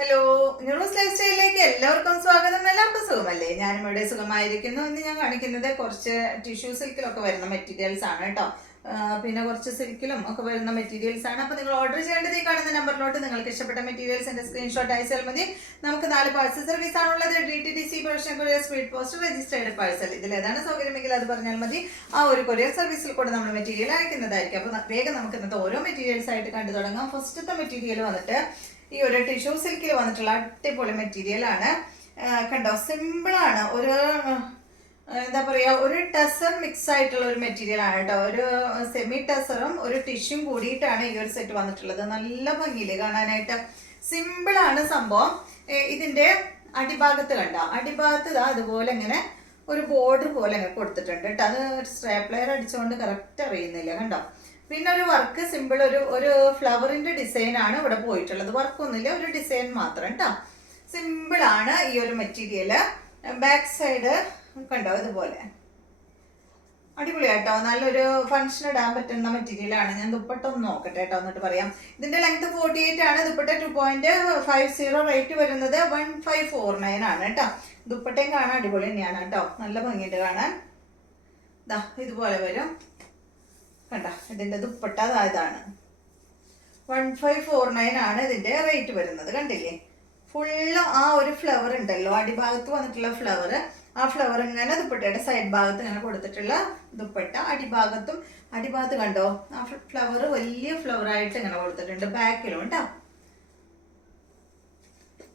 Hello, news life സ്റ്റൈലിലേക്ക് എല്ലാവർക്കും സ്വാഗതം. എല്ലാവർക്കും സുഖമല്ലേ? ഞാനും ഇവിടെ സുഖമായിരിക്കുന്നു. ഇന്ന് ഞാൻ കാണിക്കുന്നത് കുറച്ച് ടിഷ്യൂ സിൽക്കിലൊക്കെ വരുന്ന മെറ്റീരിയൽസ് ആണ് കേട്ടോ. പിന്നെ കുറച്ച് സിൽക്കിലും ഒക്കെ വരുന്ന മെറ്റീരിയൽസ് ആണ്. അപ്പോൾ നിങ്ങൾ ഓർഡർ ചെയ്യേണ്ടത് ഈ കാണുന്ന നമ്പറിലോട്ട് നിങ്ങൾക്ക് ഇഷ്ടപ്പെട്ട മെറ്റീരിയൽസിന്റെ സ്ക്രീൻഷോട്ട് അയച്ചാൽ മതി. നമുക്ക് 4 പാഴ്സൽ സർവീസ് ആണുള്ളത്. DTDC, Persian courier, speed post, registered parcel. ഇതിൽ ഏതാണ് സൗകര്യമെങ്കിൽ അത് പറഞ്ഞാൽ മതി. ആ ഒരു കൊറിയർ സർവീസിൽ കൂടെ നമ്മൾ മെറ്റീരിയൽ അയക്കുന്നതായിരിക്കും. അപ്പോൾ വേഗം നമുക്ക് ഇന്നത്തെ ഓരോ മെറ്റീരിയൽസ് ആയിട്ട് കണ്ടു തുടങ്ങാം. ഫസ്റ്റത്തെ മെറ്റീരിയൽ വന്നിട്ട് ഈ ഒരു ടിഷ്യൂ സിൽക്കിൽ വന്നിട്ടുള്ള അടിപൊളി മെറ്റീരിയൽ ആണ്. കണ്ടോ, സിമ്പിളാണ്. ഒരു എന്താ പറയുക, ഒരു ടെസർ മിക്സ് ആയിട്ടുള്ള ഒരു മെറ്റീരിയൽ ആണ് കേട്ടോ. ഒരു സെമി ടെസറും ഒരു ടിഷ്യൂം കൂടിയിട്ടാണ് ഈ ഒരു സെറ്റ് വന്നിട്ടുള്ളത്. നല്ല ഭംഗിയില് കാണാനായിട്ട്. സിമ്പിളാണ് സംഭവം. ഇതിന്റെ അടിഭാഗത്ത് കണ്ടോ, അടിഭാഗത്ത് ഇതാ അതുപോലെ ഇങ്ങനെ ഒരു ബോർഡർ പോലെ ഇങ്ങനെ കൊടുത്തിട്ടുണ്ട് കേട്ടോ. അത് സ്ട്രാപ്ലെയർ അടിച്ചുകൊണ്ട് കറക്റ്റ് അറിയുന്നില്ല. കണ്ടോ, പിന്നെ ഒരു വർക്ക് സിമ്പിൾ, ഒരു ഫ്ലവറിന്റെ ഡിസൈൻ ആണ് ഇവിടെ പോയിട്ടുള്ളത്. വർക്കൊന്നുമില്ല, ഒരു ഡിസൈൻ മാത്രം കേട്ടോ. സിമ്പിൾ ആണ് ഈ ഒരു മെറ്റീരിയൽ. ബാക്ക് സൈഡ് കണ്ടോ, ഇതുപോലെ അടിപൊളിയായിട്ടോ. നല്ലൊരു ഫംഗ്ഷൻ ഇടാൻ പറ്റുന്ന മെറ്റീരിയൽ ആണ്. ഞാൻ ദുപ്പട്ട ഒന്ന് നോക്കട്ടെ കേട്ടോ, എന്നിട്ട് പറയാം. ഇതിന്റെ ലെങ്ത് 48 ആണ്. ദുപ്പട്ട 2.50 റേറ്റ് വരുന്നത് 1549 ആണ് കേട്ടോ. ദുപ്പട്ടയും കാണാൻ അടിപൊളി തന്നെയാണ് കേട്ടോ. നല്ല ഭംഗിയുണ്ട് കാണാൻ. ദാ ഇതുപോലെ വരും കണ്ട. ഇതിന്റെ ദുപ്പട്ട ഇതാണ്. 1549 ആണ് ഇതിന്റെ റേറ്റ് വരുന്നത്. കണ്ടില്ലേ, ഫുള്ള് ആ ഒരു ഫ്ലവർ ഉണ്ടല്ലോ അടിഭാഗത്ത് വന്നിട്ടുള്ള ഫ്ലവർ. ആ ഫ്ലവർ ഇങ്ങനെ ദുപ്പട്ടയുടെ സൈഡ് ഭാഗത്ത് ഇങ്ങനെ കൊടുത്തിട്ടുള്ള ദുപ്പട്ട. അടിഭാഗത്ത് കണ്ടോ, ആ ഫ്ലവർ വലിയ ഫ്ലവർ ആയിട്ട് ഇങ്ങനെ കൊടുത്തിട്ടുണ്ട്. ബാക്കിലും കേട്ടോ.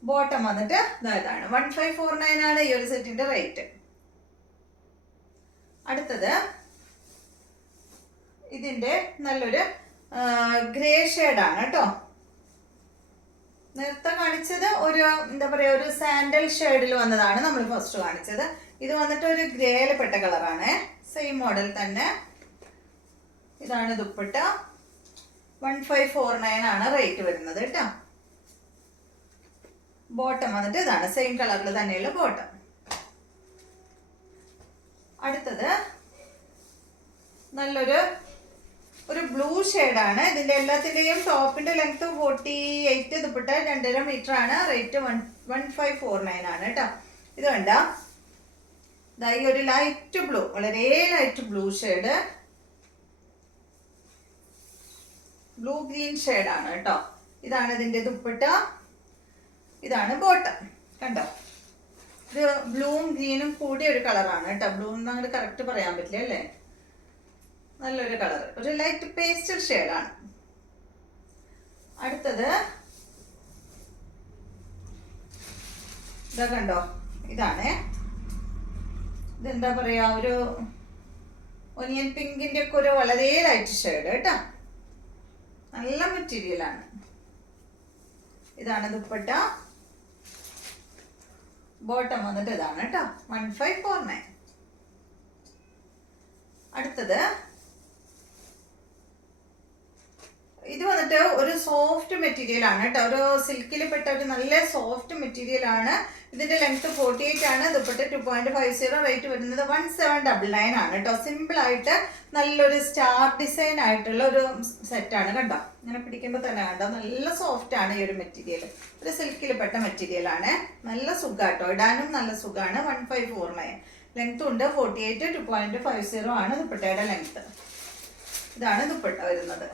ബോട്ടം വന്നിട്ട് ഇതാണ്. 1549 ആണ് ഈ ഒരു സെറ്റിന്റെ റേറ്റ്. അടുത്തത് ഇതിന്റെ നല്ലൊരു ഗ്രേ ഷെയ്ഡാണ് കേട്ടോ. നേരത്തെ കാണിച്ചത് ഒരു എന്താ പറയാ, ഒരു സാൻഡൽ ഷെയ്ഡിൽ വന്നതാണ് നമ്മൾ ഫസ്റ്റ് കാണിച്ചത്. ഇത് വന്നിട്ട് ഒരു ഗ്രേയില് പെട്ട കളറാണ്. സെയിം മോഡൽ തന്നെ. ഇതാണ് ദുപ്പട്ട. 1549 ആണ് റേറ്റ് വരുന്നത് കേട്ടോ. ബോട്ടം വന്നിട്ട് ഇതാണ്, സെയിം കളറിൽ തന്നെയുള്ള ബോട്ടം. അടുത്തത് നല്ലൊരു ബ്ലൂ ഷെയ്ഡാണ്. ഇതിന്റെ എല്ലാത്തിന്റെയും ടോപ്പിന്റെ ലെങ്ത് 48, ദുപ്പട്ട 2.5 മീറ്റർ ആണ്. റേറ്റ് 1549 ആണ് കേട്ടോ. ഇത് കണ്ട, ഈ ഒരു ലൈറ്റ് ബ്ലൂ, വളരെ light blue shade, blue green ഷെയ്ഡാണ് കേട്ടോ. ഇതാണ് ഇതിന്റെ ദുപ്പട്ട, ഇതാണ് ബോട്ടം. കണ്ടോ, ഇത് ബ്ലൂവും ഗ്രീനും കൂടിയ ഒരു കളറാണ് കേട്ടോ. ബ്ലൂ എന്നങ്ങോട്ട് കറക്റ്റ് പറയാൻ പറ്റില്ല അല്ലേ. നല്ലൊരു കളർ, ഒരു ലൈറ്റ് പേസ്റ്റൽ ഷെയ്ഡാണ്. അടുത്തത് ഇതാ കണ്ടോ, ഇതാണ്. ഇതെന്താ പറയാ, ഒരു ഒനിയൻ പിങ്കിന്റെ ഒക്കെ ഒരു വളരെ ലൈറ്റ് ഷെയ്ഡ് കേട്ടോ. നല്ല മെറ്റീരിയലാണ്. ഇതാണ് ദുപ്പട്ട. ബോട്ടം വന്നിട്ട് ഇതാണ് കേട്ടോ. 1549. അടുത്തത് ഇത് വന്നിട്ട് ഒരു സോഫ്റ്റ് മെറ്റീരിയൽ ആണ് കേട്ടോ. ഒരു സിൽക്കിൽ പെട്ട ഒരു നല്ല സോഫ്റ്റ് മെറ്റീരിയൽ ആണ്. ഇതിന്റെ ലെങ്ത് 48 ആണ്. ദുപ്പട്ട 2.50. റേറ്റ് വരുന്നത് 1799 ആണ് കേട്ടോ. സിമ്പിൾ ആയിട്ട് നല്ലൊരു സ്റ്റാർ ഡിസൈൻ ആയിട്ടുള്ള ഒരു സെറ്റ് ആണ്. കണ്ടോ, ഇങ്ങനെ പിടിക്കുമ്പോൾ തന്നെ കണ്ടോ, നല്ല സോഫ്റ്റ് ആണ് ഈ ഒരു മെറ്റീരിയൽ. ഒരു സിൽക്കിൽ പെട്ട മെറ്റീരിയൽ ആണ്. നല്ല സുഖാട്ടോ, ഇടാനും നല്ല സുഖമാണ്. 1549 ലെങ്ത് ഉണ്ട്. 48, 2.50 ആണ് ദുപ്പട്ടയുടെ ലെങ്ത്. ഇതാണ് ദുപ്പട്ട വരുന്നത്.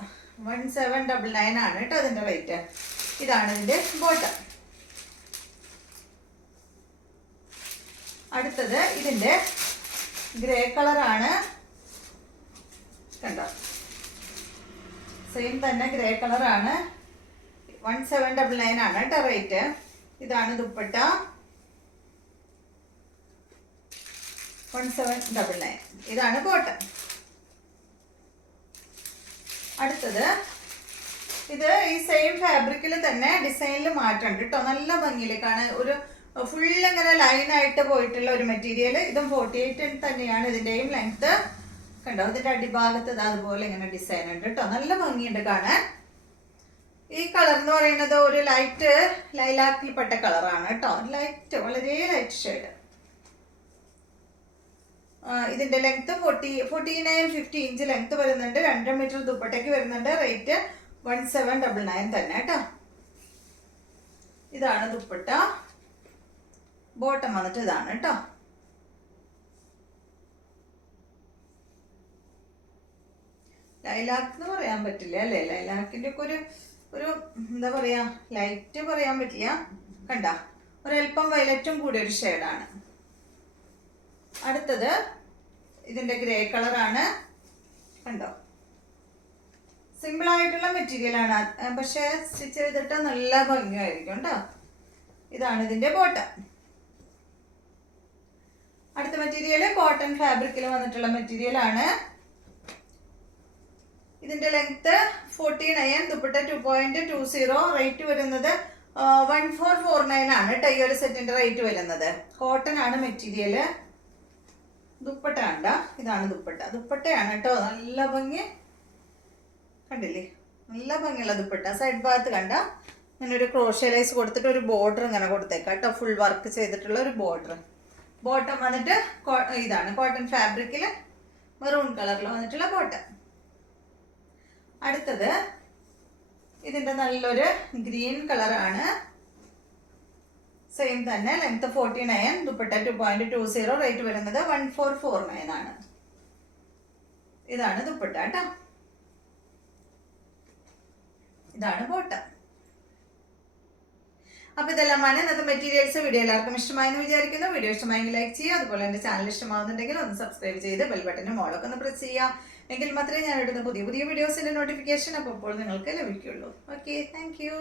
1799 ആണ് കേട്ടോ അതിന്റെ റേറ്റ്. ഇതാണ് ഇതിന്റെ ബോട്ടം. അടുത്തത് ഇതിന്റെ ഗ്രേ കളറാണ്. കണ്ടോ, സെയിം തന്നെ ഗ്രേ കളറാണ്. 1799 ആണ് കേട്ടോ റേറ്റ്. ഇതാണ് ദുപ്പട്ട. 1799. ഇതാണ് ബോട്ടം. അടുത്തത് ഇത് ഈ സെയിം ഫാബ്രിക്കിൽ തന്നെ ഡിസൈനിൽ മാറ്റമുണ്ട് കേട്ടോ. നല്ല ഭംഗിയിൽ കാണാൻ. ഒരു ഫുൾ ഇങ്ങനെ ലൈനായിട്ട് പോയിട്ടുള്ള ഒരു മെറ്റീരിയൽ. ഇതും 48 തന്നെയാണ് ഇതിന്റെയും ലെങ്ത്. കണ്ടോ, ഇതിന്റെ അടിഭാഗത്ത് അതുപോലെ ഇങ്ങനെ ഡിസൈൻ ഉണ്ട് കേട്ടോ. നല്ല ഭംഗിയുണ്ട് കാണാൻ. ഈ കളർ എന്ന് പറയുന്നത് ഒരു ലൈറ്റ് ലൈലാക്കിൽ പെട്ട കളറാണ് കേട്ടോ. ലൈറ്റ്, വളരെ ലൈറ്റ് ഷെയ്ഡ്. ഇതിന്റെ ലെങ്ത് 49-50 ഇഞ്ച് ലെങ്ത് വരുന്നുണ്ട്. 2 മീറ്റർ ദുപ്പട്ടയ്ക്ക് വരുന്നുണ്ട്. റേറ്റ് 1799 തന്നെ കേട്ടോ. ഇതാണ് ദുപ്പട്ട. ബോട്ടം വന്നിട്ട് ഇതാണ് കേട്ടോ. ലൈലാക്ക് എന്ന് പറയാൻ പറ്റില്ല അല്ലേ, ലൈലാക്കിന്റെ ഒക്കെ ഒരു എന്താ പറയാ, ലൈറ്റ് പറയാൻ പറ്റില്ല. കണ്ട, ഒരല്പം വയലറ്റും കൂടി ഒരു ഷെയ്ഡാണ്. അടുത്തത് ഇതിന്റെ ഗ്രേ കളറാണ്. കണ്ടോ, സിമ്പിൾ ആയിട്ടുള്ള മെറ്റീരിയൽ ആണ്, പക്ഷെ സ്റ്റിച്ച് ചെയ്തിട്ട് നല്ല ഭംഗിയായിരിക്കും കേട്ടോ. ഇതാണ് ഇതിന്റെ ബോട്ടം. അടുത്ത മെറ്റീരിയൽ കോട്ടൺ ഫാബ്രിക്കിൽ വന്നിട്ടുള്ള മെറ്റീരിയൽ ആണ്. ഇതിന്റെ ലെങ്ത് 49, ദുപ്പട്ട 2.20. റേറ്റ് വരുന്നത് 1449 ആണ് കേട്ടോ. ഈ ഒരു സെറ്റിന്റെ റേറ്റ് വരുന്നത്. കോട്ടൺ ആണ് മെറ്റീരിയൽ. ദുപ്പട്ട കണ്ട, ഇതാണ് ദുപ്പട്ട. ദുപ്പട്ടയാണ് കേട്ടോ, നല്ല ഭംഗി. കണ്ടില്ലേ, നല്ല ഭംഗിയുള്ള ദുപ്പട്ട. സൈഡ് ഭാഗത്ത് കണ്ട ഇങ്ങനെ ഒരു ക്രോഷ്യ ലൈസ് കൊടുത്തിട്ട് ഒരു ബോർഡർ ഇങ്ങനെ കൊടുത്തേക്കാം കേട്ടോ. ഫുൾ വർക്ക് ചെയ്തിട്ടുള്ള ഒരു ബോർഡർ. ബോട്ടം വന്നിട്ട് ഇതാണ് കോട്ടൺ ഫാബ്രിക്കിൽ മെറൂൺ കളറിൽ വന്നിട്ടുള്ള ബോട്ടം. അടുത്തത് ഇതിന്റെ നല്ലൊരു ഗ്രീൻ കളറാണ്. സെയിം തന്നെ, ലെങ്ത് 49, ദുപ്പട്ട 2.20. റേറ്റ് വരുന്നത് 1449 ആണ്. ഇതാണ് ദുപ്പട്ട കേട്ടോ. ഇതാണ് ബോട്ടം. അപ്പൊ ഇതെല്ലാമാണ് ഇന്നത്തെ മെറ്റീരിയൽസ്. വീഡിയോ എല്ലാവർക്കും ഇഷ്ടമായെന്ന് വിചാരിക്കുന്നു. വീഡിയോ ഇഷ്ടമായെങ്കിൽ ലൈക്ക് ചെയ്യുക. അതുപോലെ എൻ്റെ ചാനൽ ഇഷ്ടമാകുന്നുണ്ടെങ്കിൽ ഒന്ന് സബ്സ്ക്രൈബ് ചെയ്ത് ബെൽ ബട്ടനും മോളൊക്കെ ഒന്ന് പ്രസ് ചെയ്യാം. എങ്കിൽ മാത്രമേ ഞാൻ ഇടുന്ന പുതിയ പുതിയ വീഡിയോസിന്റെ നോട്ടിഫിക്കേഷൻ അപ്പോൾ നിങ്ങൾക്ക് ലഭിക്കുള്ളൂ. Okay, thank you.